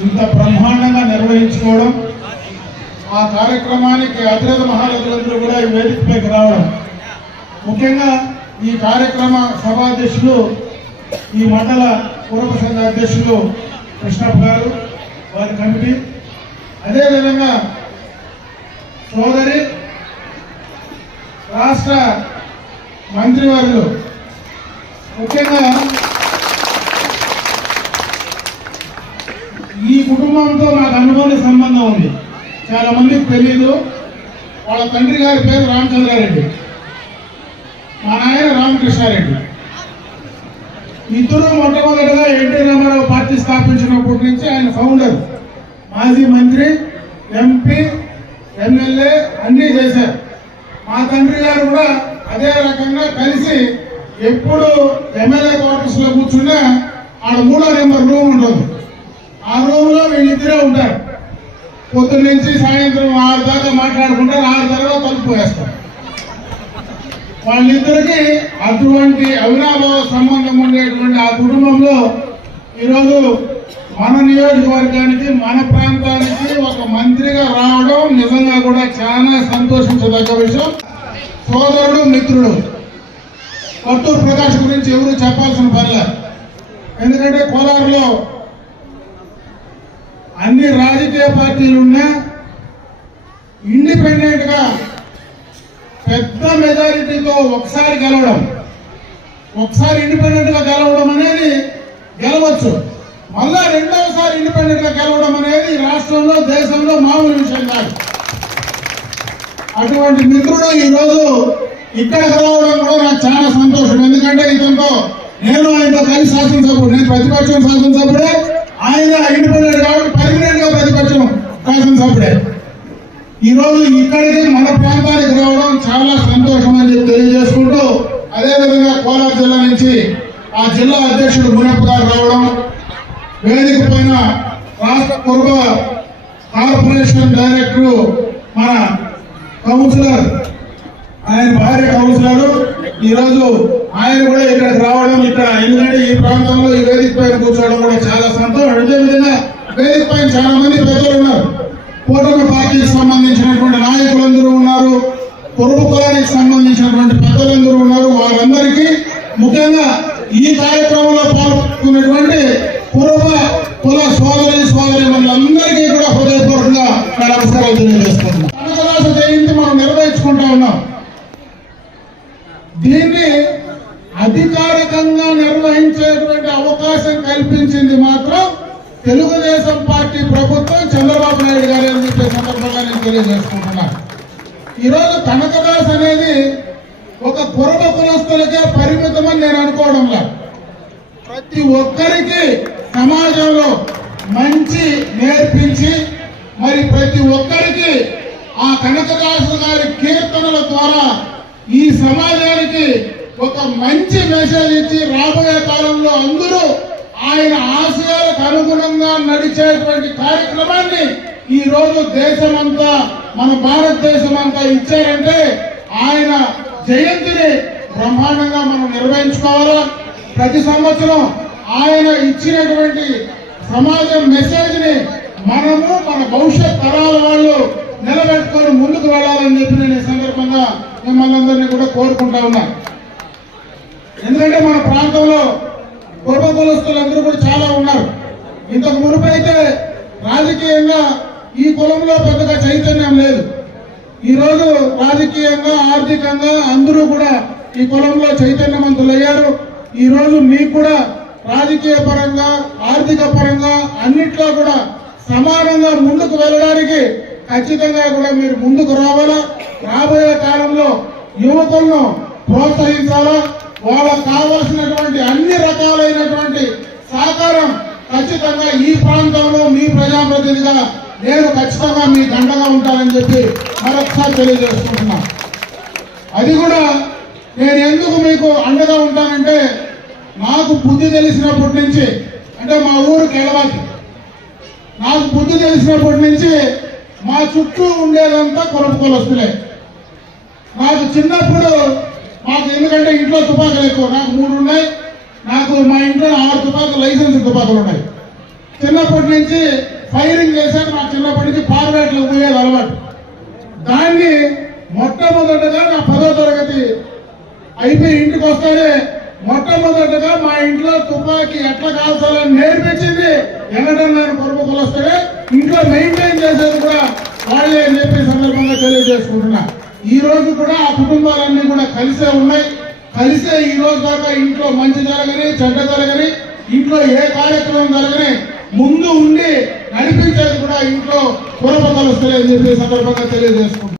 ఇంత బ్రహ్మాండంగా నిర్వహించుకోవడం, ఆ కార్యక్రమానికి అతిరథ మహారథులందరూ కూడా ఈ వేదికపైకి రావడం, ముఖ్యంగా ఈ కార్యక్రమ సభాధ్యక్షులు ఈ మండల పూర్వ సంఘ అధ్యక్షులు కృష్ణప్ప గారు, వారి కమిటీ, అదేవిధంగా సోదరి రాష్ట్ర మంత్రివర్యులు, ముఖ్యంగా ఈ కుటుంబంతో నాకు అనుబంధ సంబంధం ఉంది. చాలా మందికి తెలియదు. వాళ్ళ తండ్రి గారి పేరు రామచంద్రారెడ్డి, మా నాయన రామకృష్ణారెడ్డి. ఇద్దరు మొట్టమొదటిగా ఎన్టీ రామారావు పార్టీ స్థాపించినప్పటి నుంచి ఆయన ఫౌండర్, మాజీ మంత్రి, ఎంపీ, ఎమ్మెల్యే అన్నీ చేశారు. మా తండ్రి గారు కూడా అదే రకంగా కలిసి ఎప్పుడు ఎమ్మెల్యే క్వార్టర్స్ లో కూర్చున్నా ఆడ 3వ నెంబర్ రూమ్ ఉంటుంది. ఆ రూమ్ లో వీళ్ళిద్దరే ఉంటారు. పొద్దున్న నుంచి సాయంత్రం 6 దాకా మాట్లాడుకుంటారు. 6 తర్వాత తలుపు వేస్తారు. వాళ్ళిద్దరికి అటువంటి అవినాభావ సంబంధం ఉండేటువంటి ఆ కుటుంబంలో ఈరోజు మన నియోజకవర్గానికి, మన ప్రాంతానికి ఒక మంత్రిగా రావడం నిజంగా కూడా చాలా సంతోషించదగ్గ విషయం. సోదరుడు, మిత్రుడు కొత్తూరు ప్రకాష్ గురించి ఎవరు చెప్పాల్సిన పనిలే. ఎందుకంటే కోలారులో అన్ని రాజకీయ పార్టీలున్నా ఇండిపెండెంట్ గా పెద్ద మెజారిటీతో ఒకసారి గెలవడం, ఒకసారి ఇండిపెండెంట్ గా గెలవడం అనేది గెలవచ్చు. మళ్ళా రెండవసారి ఇండిపెండెంట్ గా గెలవడం అనేది రాష్ట్రంలో, దేశంలో మామూలు విషయం కాదు. అటువంటి మిత్రుడు ఈరోజు ఇక్కడ రావడం కూడా నాకు చాలా సంతోషం. ఎందుకంటే ఇతనితో నేను ఆయనతో కలిసి శాసనసభ్యుడు, నేను ప్రతిపక్షం శాసనసభ్యుడే, ఆయన ఇండిపెండెంట్ కాబట్టి పర్మనెంట్ గా ప్రతిపక్షం శాసనసభ్యుడే. ఈరోజు ఇక్కడికి మన ప్రాంతానికి రావడం చాలా సంతోషం అని చెప్పి తెలియజేసుకుంటూ, అదేవిధంగా కోలార్ జిల్లా నుంచి ఆ జిల్లా అధ్యక్షుడు మునప్ప గారు రావడం, వేదిక పైన రాష్ట్ర పూర్వ కార్పొరేషన్ డైరెక్టర్ మన కౌన్సిలర్, ఆయన భార్య కౌన్సిలర్, ఈరోజు ఆయన కూడా ఇక్కడికి రావడం, ఇక్కడ ఎందుకంటే ఈ ప్రాంతంలో ఈ వేదిక పైన కూర్చోవడం కూడా చాలా సంతోషం. అదేవిధంగా వేదిక పైన చాలా మంది పెద్దలు ఉన్నారు. కూటమి పార్టీకి సంబంధించినటువంటి నాయకులందరూ ఉన్నారు, పొరుగు కులానికి సంబంధించినటువంటి పెద్దలందరూ ఉన్నారు. వారందరికీ, ముఖ్యంగా ఈ కార్యక్రమంలో పాల్గొన్నటువంటి పూర్వ కుల సోదరి మనందరికీ కూడా హృదయపూర్వకంగా నమస్కారాలు తెలియజేస్తున్నాం. కనకదాస జయంతి మనం నిర్వహించుకుంటా ఉన్నాం. దీన్ని అధికారికంగా నిర్వహించేటువంటి అవకాశం కల్పించింది మాత్రం తెలుగుదేశం పార్టీ ప్రభుత్వం, చంద్రబాబు నాయుడు గారు అని చెప్పే సందర్భంగా నేను తెలియజేసుకుంటున్నాను. ఈరోజు కనకదాస్ అనేది ఒక కుర్మ కులస్తులకే పరిమితమని నేను అనుకోవడంలా, ప్రతి ఒక్కరికి సమాజంలో మంచి నేర్పించి, మరి ప్రతి ఒక్కరికి ఆ కనకదాసు గారి కీర్తనల ద్వారా ఈ సమాజానికి ఒక మంచి మెసేజ్ ఇచ్చి, రాబోయే కాలంలో అందరూ ఆయన ఆశయాలకు అనుగుణంగా నడిచేటువంటి కార్యక్రమాన్ని ఈ రోజు దేశమంతా, మన భారతదేశం అంతా ఇచ్చారంటే ఆయన జయంతిని బ్రహ్మాండంగా మనం నిర్వహించుకోవాలా. ప్రతి సంవత్సరం ఆయన ఇచ్చినటువంటి సమాజం మెసేజ్ ని మనము, మన భవిష్యత్ తరాల వాళ్ళు నిలబెట్టుకొని ముందుకు వెళ్ళాలని చెప్పి నేను ఈ సందర్భంగా మిమ్మల్ని అందరినీ కూడా కోరుకుంటా ఉన్నా. ఎందుకంటే మన ప్రాంతంలో పూర్వ కులస్తులందరూ కూడా చాలా ఉన్నారు. ఇంతకు మునుపు అయితే రాజకీయంగా ఈ కులంలో పెద్దగా చైతన్యం లేదు. ఈరోజు రాజకీయంగా, ఆర్థికంగా అందరూ కూడా ఈ కులంలో చైతన్యవంతులయ్యారు. ఈ రోజు మీకు కూడా రాజకీయ పరంగా, ఆర్థిక పరంగా అన్నిట్లో కూడా సమానంగా ముందుకు వెళ్ళడానికి ఖచ్చితంగా కూడా మీరు ముందుకు రావాలా. రాబోయే కాలంలో యువకులను ప్రోత్సహించాలా. వాళ్ళకు కావాల్సినటువంటి అన్ని రకాలైనటువంటి సహకారం ఖచ్చితంగా ఈ ప్రాంతంలో మీ ప్రజాప్రతినిధిగా నేను ఖచ్చితంగా మీ దండగా ఉంటానని చెప్పి మరొకసారి తెలియజేసుకుంటున్నా. అది కూడా నేను ఎందుకు మీకు అండగా ఉంటానంటే, నాకు బుద్ధి తెలిసినప్పటి నుంచి, అంటే మా ఊరు కెలవాలి, నాకు బుద్ధి తెలిసినప్పటి నుంచి మా చుట్టూ ఉండేదంతా కులపు కులస్తులే. నాకు చిన్నప్పుడు మాకు ఎందుకంటే ఇంట్లో తుపాకులు ఎక్కువ, నాకు 3 ఉన్నాయి. నాకు మా ఇంట్లో 6 తుపాకులు, లైసెన్స్ తుపాకులు ఉన్నాయి. చిన్నప్పటి నుంచి ఫైరింగ్ చేశాను. నాకు చిన్నప్పటి నుంచి పార్వేట్లకు పోయేది అలవాటు. దాన్ని మొట్టమొదటగా నా 10వ తరగతి అయిపోయి ఇంటికి వస్తేనే మొట్టమొదటగా మా ఇంట్లో తుపాకీ ఎట్లా కాల్చాలని నేర్పించింది వెంకటన్న కుటుంబకులు వస్తే ఇంట్లో మెయింటైన్ చేసేది కూడా వాళ్ళే అని చెప్పి సందర్భంగా తెలియజేసుకుంటున్నా. ఈ రోజు కూడా ఆ కుటుంబాలన్నీ కూడా కలిసే ఉన్నాయి. కలిసే ఈ రోజు దాకా ఇంట్లో మంచి జరగని చెడ్డ జరగని ఇంట్లో ఏ కార్యక్రమం జరగని ముందు ఉండి నడిపించేది కూడా ఇంట్లో కుటుంబాలు వస్తాయని చెప్పి సందర్భంగా తెలియజేసుకుంటున్నాను.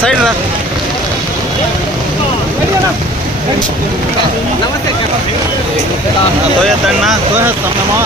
సైడ్ రా తోయద్దన్నా తోయేస్తామా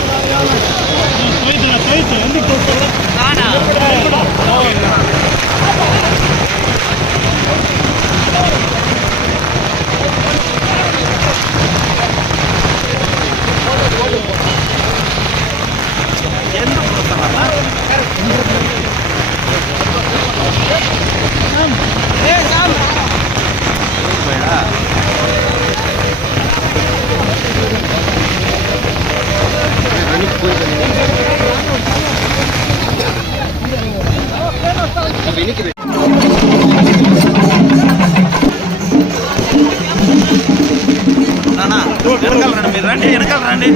వెనకాల రండి, మీరు రండి, వెనకాల రండి.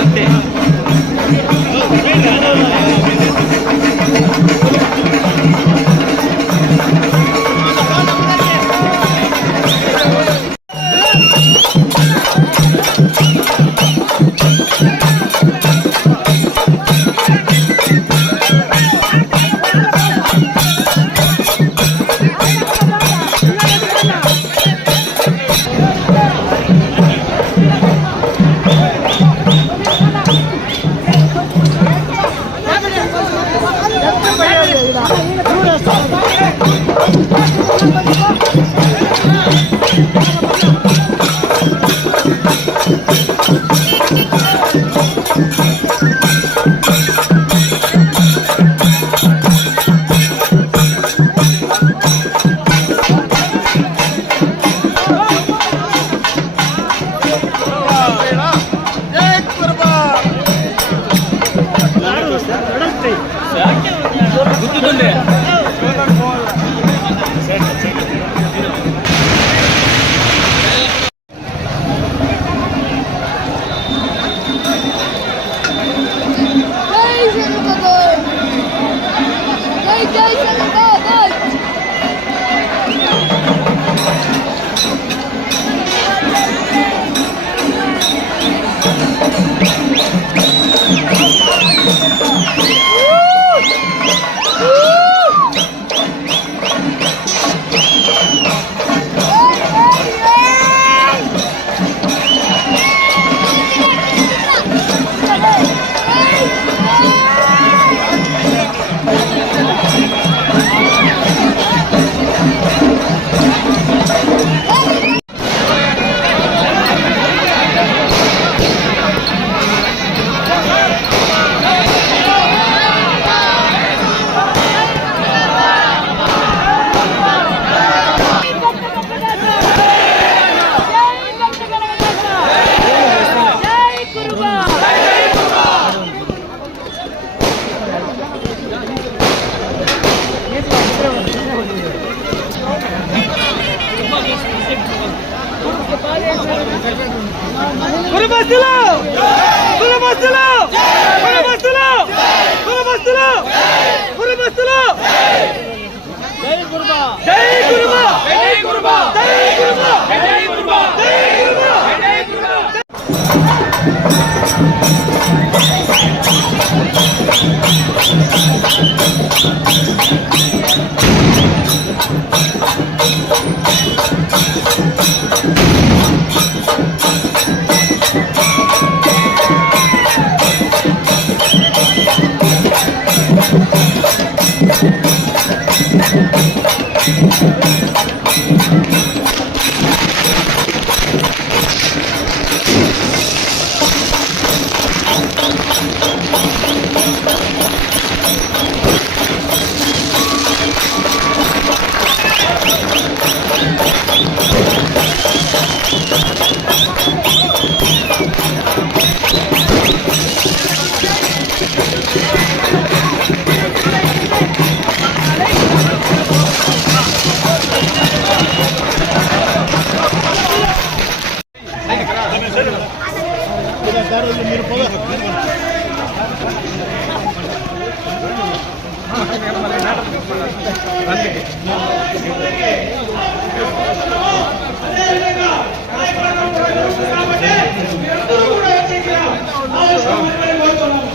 అంతే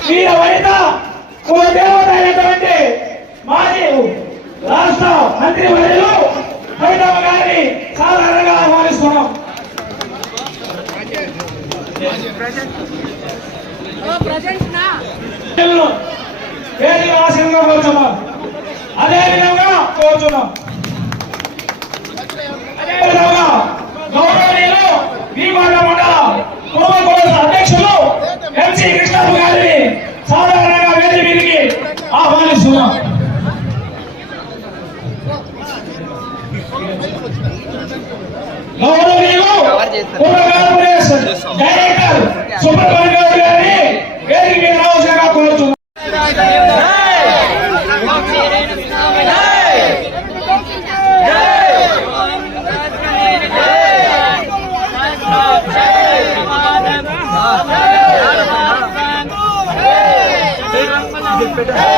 వీర వనిత కులదేవత అయినటువంటి మాజీ రాష్ట్ర మంత్రి వర్యులు కవితమ్మ గారిని సాధారణంగా ఆహ్వానిస్తున్నాం. వేదిక ఆశీర్వాదంగా కోరుతున్నాం. అదేవిధంగా కోరుతున్నాం. అదేవిధంగా గౌరవనీయులు భీమవరం మండల కుటుంబ అధ్యక్షులు ఎంసీ కృష్ణప్ప గారిని సాధారణంగా వేదిక మీదకి ఆహ్వానిస్తున్నాం. గౌరవనీయులు పూర్వ కార్పొరేషన్ డైరెక్టర్ సుబ్రహ్మణ్య గౌడ్ గారిని వేదిక మీద రావాల్సిందిగా కోరుతున్నాం. Hey,